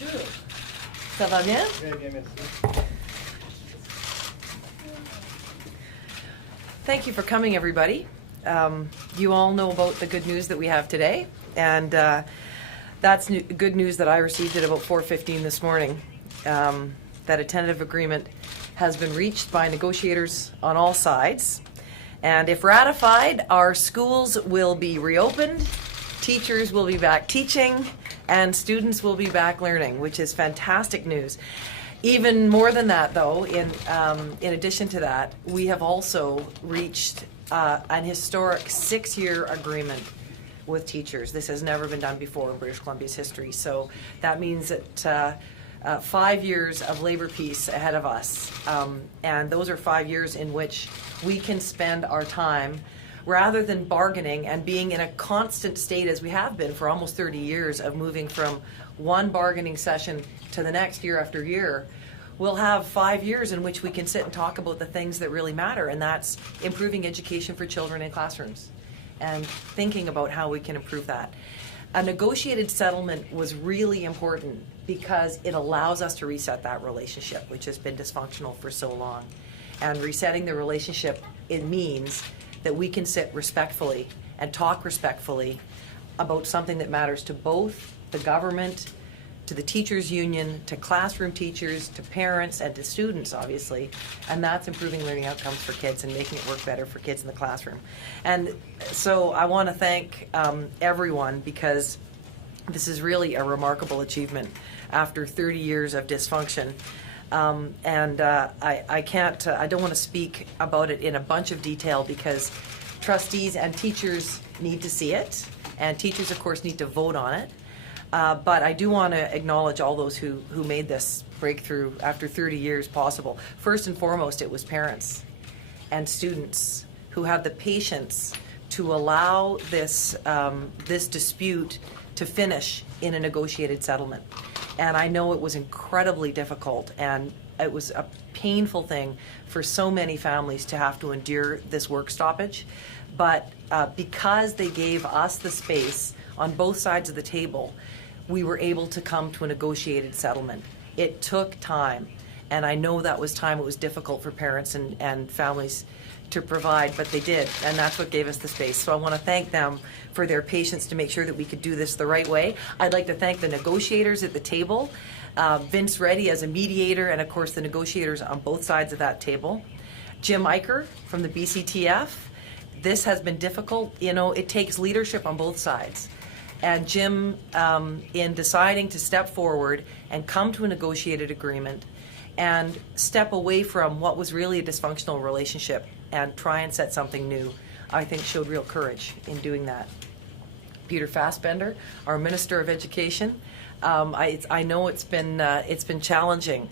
Bonjour. Ça va bien? Très bien, merci. Thank you for coming, everybody. You all know about the good news that we have today, and that's good news that I received at about 4:15 this morning, that a tentative agreement has been reached by negotiators on all sides. And if ratified, our schools will be reopened, teachers will be back teaching, and students will be back learning, which is fantastic news. Even more than that, though, in addition to that, we have also reached an historic 6-year agreement with teachers. This has never been done before in British Columbia's history. So that means that 5 years of labor peace ahead of us. And those are 5 years in which we can spend our time, rather than bargaining and being in a constant state as we have been for almost 30 years of moving from one bargaining session to the next year after year. We'll have 5 years in which we can sit and talk about the things that really matter, and that's improving education for children in classrooms and thinking about how we can improve that. A negotiated settlement was really important because it allows us to reset that relationship, which has been dysfunctional for so long. And resetting the relationship, it means that we can sit respectfully and talk respectfully about something that matters to both the government, to the teachers union, to classroom teachers, to parents, and to students, obviously. And that's improving learning outcomes for kids and making it work better for kids in the classroom. And so I want to thank everyone, because this is really a remarkable achievement after 30 years of dysfunction. I don't want to speak about it in a bunch of detail because trustees and teachers need to see it, and teachers, of course, need to vote on it. But I do want to acknowledge all those who made this breakthrough after 30 years possible. First and foremost, it was parents and students who had the patience to allow this dispute to finish in a negotiated settlement. And I know it was incredibly difficult, and it was a painful thing for so many families to have to endure this work stoppage. But because they gave us the space on both sides of the table, we were able to come to a negotiated settlement. It took time, and I know that was time. It was difficult for parents and families to provide, but they did, and that's what gave us the space. So I want to thank them for their patience to make sure that we could do this the right way. I'd like to thank the negotiators at the table, Vince Reddy as a mediator, and of course the negotiators on both sides of that table. Jim Eicher from the BCTF. This has been difficult. You know, it takes leadership on both sides. And Jim, in deciding to step forward and come to a negotiated agreement and step away from what was really a dysfunctional relationship and try and set something new, I think showed real courage in doing that. Peter Fassbender, our Minister of Education. I know it's been challenging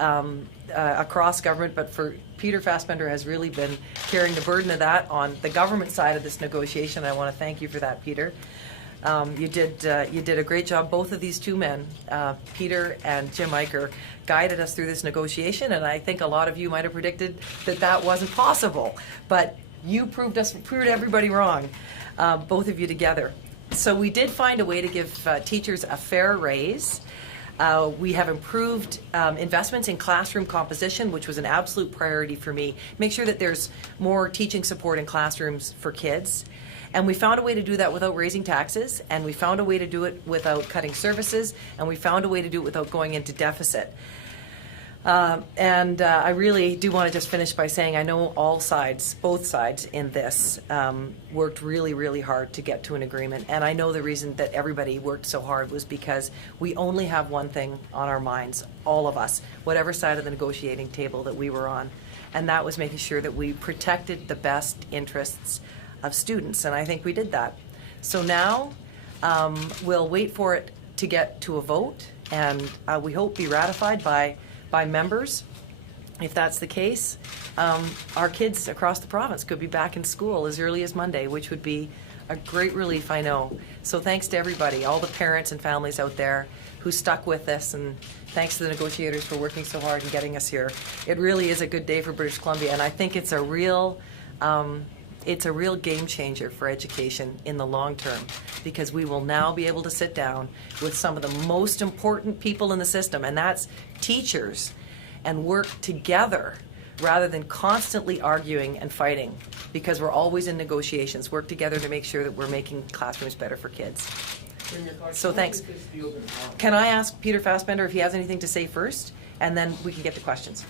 across government, but for Peter Fassbender has really been carrying the burden of that on the government side of this negotiation. I want to thank you for that, Peter. You did a great job. Both of these two men, Peter and Jim Eicher, guided us through this negotiation, and I think a lot of you might have predicted that wasn't possible. But you proved everybody wrong, both of you together. So we did find a way to give teachers a fair raise. We have improved investments in classroom composition, which was an absolute priority for me. Make sure that there's more teaching support in classrooms for kids. And we found a way to do that without raising taxes, and we found a way to do it without cutting services, and we found a way to do it without going into deficit. I really do want to just finish by saying I know both sides in this, worked really, really hard to get to an agreement. And I know the reason that everybody worked so hard was because we only have one thing on our minds, all of us, whatever side of the negotiating table that we were on. And that was making sure that we protected the best interests of students, and I think we did that. So now we'll wait for it to get to a vote, and we hope be ratified by members. If that's the case, our kids across the province could be back in school as early as Monday, which would be a great relief, I know. So thanks to everybody, all the parents and families out there who stuck with this, and thanks to the negotiators for working so hard and getting us here. It really is a good day for British Columbia, and I think it's a real it's a real game changer for education in the long term, because we will now be able to sit down with some of the most important people in the system, and that's teachers, and work together rather than constantly arguing and fighting, because we're always in negotiations. Work together to make sure that we're making classrooms better for kids. So thanks. Can I ask Peter Fassbender if he has anything to say first, and then we can get to questions?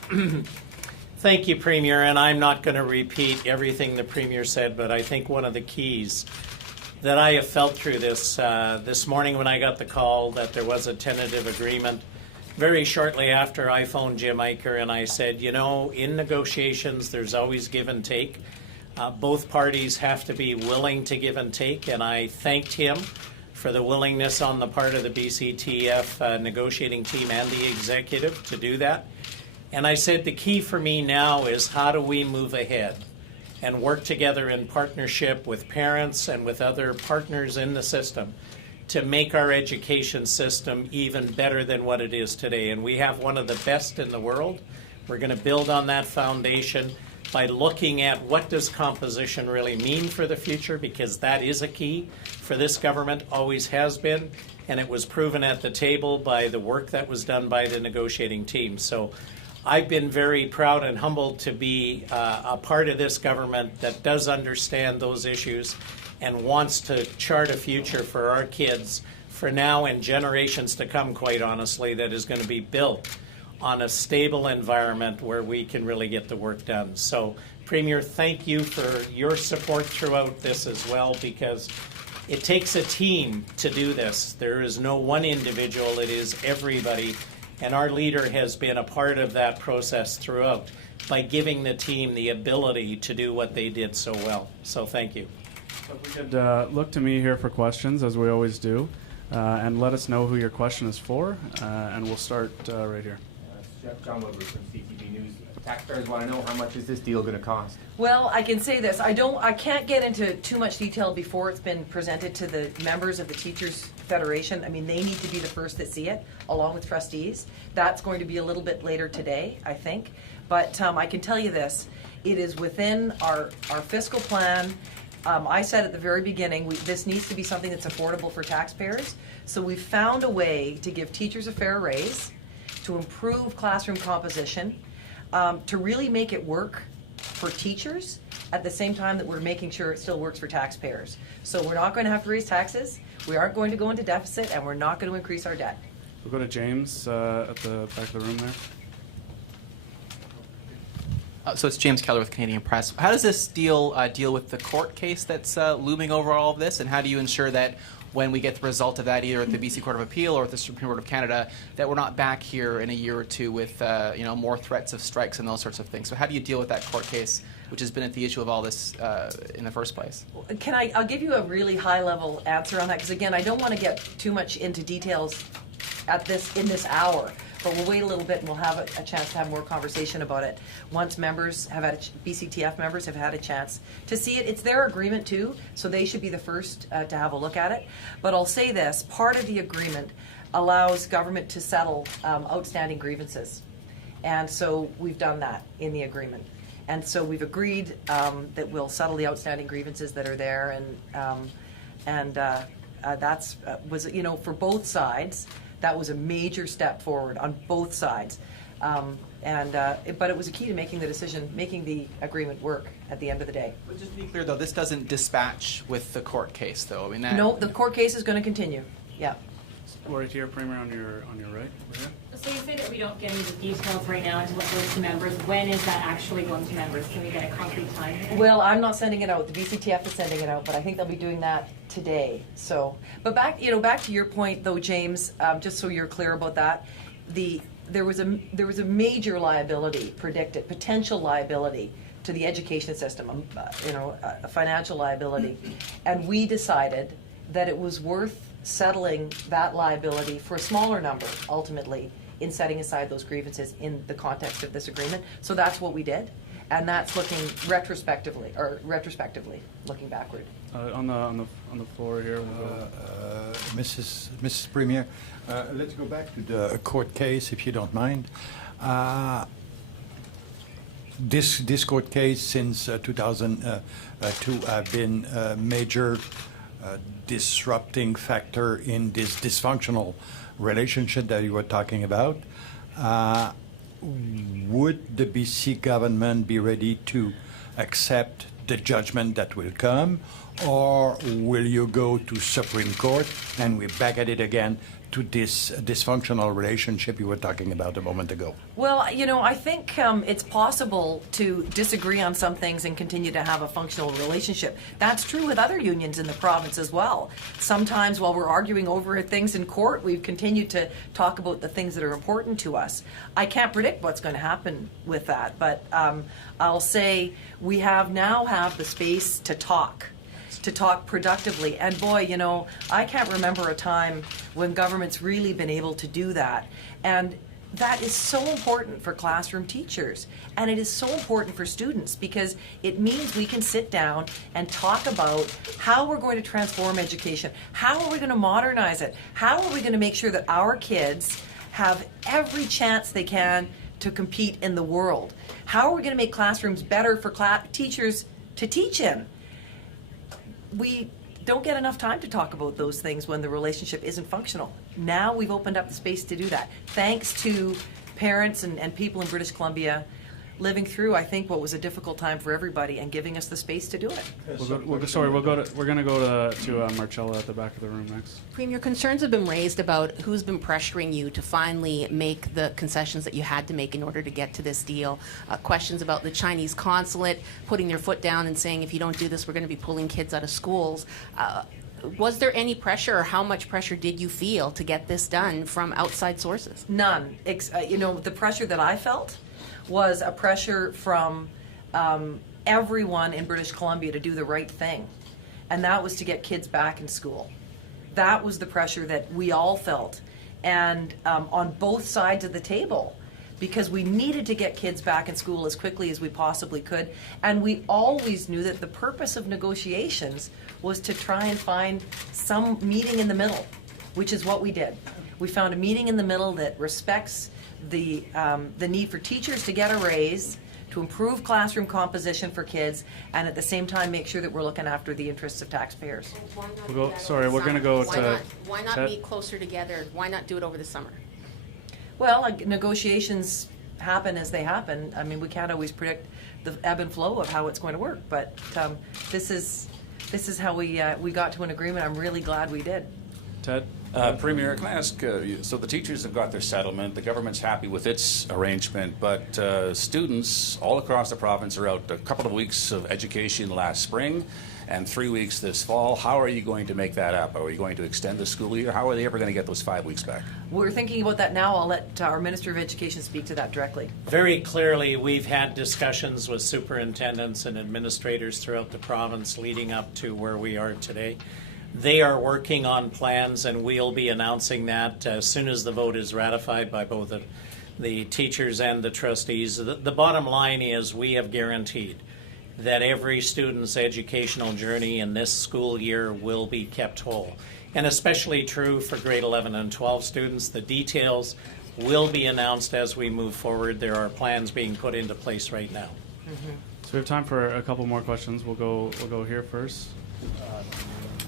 Thank you, Premier, and I'm not going to repeat everything the Premier said, but I think one of the keys that I have felt through this morning when I got the call that there was a tentative agreement, very shortly after I phoned Jim Eicher and I said, you know, in negotiations there's always give and take. Both parties have to be willing to give and take, and I thanked him for the willingness on the part of the BCTF negotiating team and the executive to do that. And I said the key for me now is how do we move ahead and work together in partnership with parents and with other partners in the system to make our education system even better than what it is today. And we have one of the best in the world. We're going to build on that foundation by looking at what does composition really mean for the future, because that is a key for this government, always has been, and it was proven at the table by the work that was done by the negotiating team. So I've been very proud and humbled to be a part of this government that does understand those issues and wants to chart a future for our kids for now and generations to come, quite honestly, that is going to be built on a stable environment where we can really get the work done. So, Premier, thank you for your support throughout this as well, because it takes a team to do this. There is no one individual, it is everybody. And our leader has been a part of that process throughout by giving the team the ability to do what they did so well. So thank you. So if we could look to me here for questions, as we always do, and let us know who your question is for, and we'll start right here. John Wilbur from CTV News. Taxpayers want to know, how much is this deal going to cost? Well, I can say this. I can't get into too much detail before it's been presented to the members of the Teachers Federation. I mean, they need to be the first that see it, along with trustees. That's going to be a little bit later today, I think. But I can tell you this. It is within our fiscal plan. I said at the very beginning, this needs to be something that's affordable for taxpayers. So we've found a way to give teachers a fair raise, to improve classroom composition, to really make it work for teachers at the same time that we're making sure it still works for taxpayers. So we're not going to have to raise taxes, we aren't going to go into deficit, and we're not going to increase our debt. We'll go to James at the back of the room there. So it's James Keller with Canadian Press. How does this deal deal with the court case that's looming over all of this, and how do you ensure that when we get the result of that, either at the BC Court of Appeal or at the Supreme Court of Canada, that we're not back here in a year or two with more threats of strikes and those sorts of things? So how do you deal with that court case, which has been at the issue of all this in the first place? I'll give you a really high-level answer on that, because again, I don't want to get too much into details in this hour. But we'll wait a little bit and we'll have a chance to have more conversation about it once members have had BCTF members have had a chance to see it. It's their agreement too, so they should be the first to have a look at it. But I'll say this, part of the agreement allows government to settle outstanding grievances. And so we've done that in the agreement. And so we've agreed that we'll settle the outstanding grievances that are there, and that's was for both sides. That was a major step forward on both sides, but it was a key to making the decision, making the agreement work at the end of the day. But just to be clear, though, this doesn't dispatch with the court case, though. I mean, No, the court case is going to continue. Yeah. Right here, Premier, on your right. So you say that we don't get into the details right now into what goes to members. When is that actually going to members? Can we get a concrete time? Well, I'm not sending it out. The BCTF is sending it out, but I think they'll be doing that today. So, but back to your point, though, James. Just so you're clear about that, there was a major liability predicted, potential liability to the education system, a financial liability, and we decided that it was worth settling that liability for a smaller number, ultimately, in setting aside those grievances in the context of this agreement. So that's what we did, and that's looking retrospectively looking backward. On the floor here. Mrs. Premier, let's go back to the court case, if you don't mind. this court case since 2002 have been a major disrupting factor in this dysfunctional relationship that you were talking about. Would the BC government be ready to accept the judgment that will come, or will you go to Supreme Court and we're back at it again to this dysfunctional relationship you were talking about a moment ago? Well, I think it's possible to disagree on some things and continue to have a functional relationship. That's true with other unions in the province as well. Sometimes while we're arguing over things in court, we've continued to talk about the things that are important to us. I can't predict what's going to happen with that, but I'll say we now have the space to talk productively. And boy, I can't remember a time when government's really been able to do that. And that is so important for classroom teachers. And it is so important for students because it means we can sit down and talk about how we're going to transform education. How are we going to modernize it? How are we going to make sure that our kids have every chance they can to compete in the world? How are we going to make classrooms better for teachers to teach in? We don't get enough time to talk about those things when the relationship isn't functional. Now we've opened up the space to do that. Thanks to parents and people in British Columbia living through, I think, what was a difficult time for everybody and giving us the space to do it. We're going to go to Marcella at the back of the room next. Premier, concerns have been raised about who's been pressuring you to finally make the concessions that you had to make in order to get to this deal. Questions about the Chinese consulate putting their foot down and saying, if you don't do this, we're going to be pulling kids out of schools. Was there any pressure, or how much pressure did you feel to get this done from outside sources? None. The pressure that I felt was a pressure from everyone in British Columbia to do the right thing. And that was to get kids back in school. That was the pressure that we all felt. And on both sides of the table, because we needed to get kids back in school as quickly as we possibly could. And we always knew that the purpose of negotiations was to try and find some meeting in the middle, which is what we did. We found a meeting in the middle that respects the need for teachers to get a raise, to improve classroom composition for kids, and at the same time make sure that we're looking after the interests of taxpayers. Why not We'll go- do that sorry, over the we're gonna summer? go to Why not Ted. be closer together? Why not do it over the summer? Well, negotiations happen as they happen. I mean, we can't always predict the ebb and flow of how it's going to work, but this is how we got to an agreement. I'm really glad we did. Ted? Premier, can I ask, so the teachers have got their settlement, the government's happy with its arrangement, but students all across the province are out a couple of weeks of education last spring and 3 weeks this fall. How are you going to make that up? Are you going to extend the school year? How are they ever going to get those 5 weeks back? We're thinking about that now. I'll let our Minister of Education speak to that directly. Very clearly, we've had discussions with superintendents and administrators throughout the province leading up to where we are today. They are working on plans, and we'll be announcing that as soon as the vote is ratified by both the teachers and the trustees. The bottom line is we have guaranteed that every student's educational journey in this school year will be kept whole. And especially true for grade 11 and 12 students. The details will be announced as we move forward. There are plans being put into place right now. So we have time for a couple more questions. We'll go here first.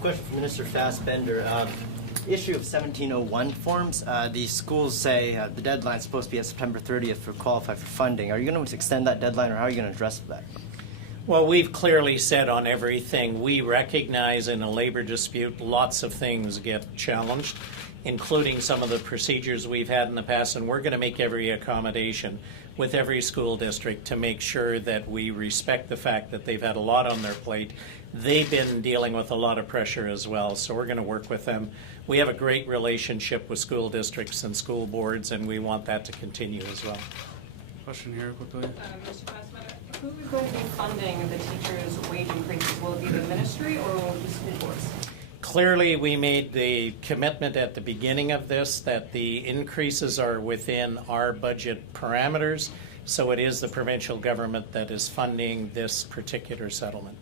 Question for Minister Fassbender. Issue of 1701 forms. The schools say the deadline is supposed to be at September 30th for qualify for funding. Are you going to extend that deadline, or how are you going to address that? Well, we've clearly said on everything, we recognize in a labor dispute lots of things get challenged, including some of the procedures we've had in the past, and we're going to make every accommodation with every school district to make sure that we respect the fact that they've had a lot on their plate. They've been dealing with a lot of pressure as well, so we're going to work with them. We have a great relationship with school districts and school boards, and we want that to continue as well. Question here quickly. Mr. Fassbender, who is going to be funding the teachers' wage increases? Will it be the ministry or will it be school boards? Clearly, we made the commitment at the beginning of this that the increases are within our budget parameters, so it is the provincial government that is funding this particular settlement.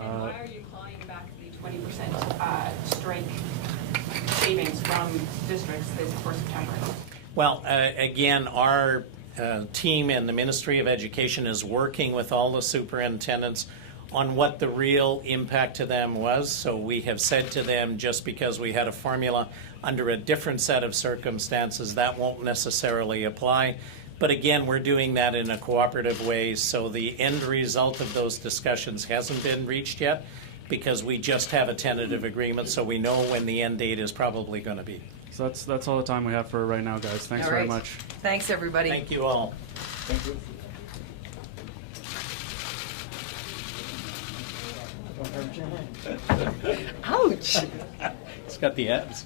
And why are you clawing back the 20% strike savings from districts this for September? Well, again, our team in the Ministry of Education is working with all the superintendents on what the real impact to them was. So we have said to them, just because we had a formula under a different set of circumstances, that won't necessarily apply. But again, we're doing that in a cooperative way, so the end result of those discussions hasn't been reached yet, because we just have a tentative agreement, so we know when the end date is probably going to be. So that's all the time we have for right now, guys. Thanks All very right. much. Thanks, everybody. Thank you all. Thank you. Ouch. It's got the abs.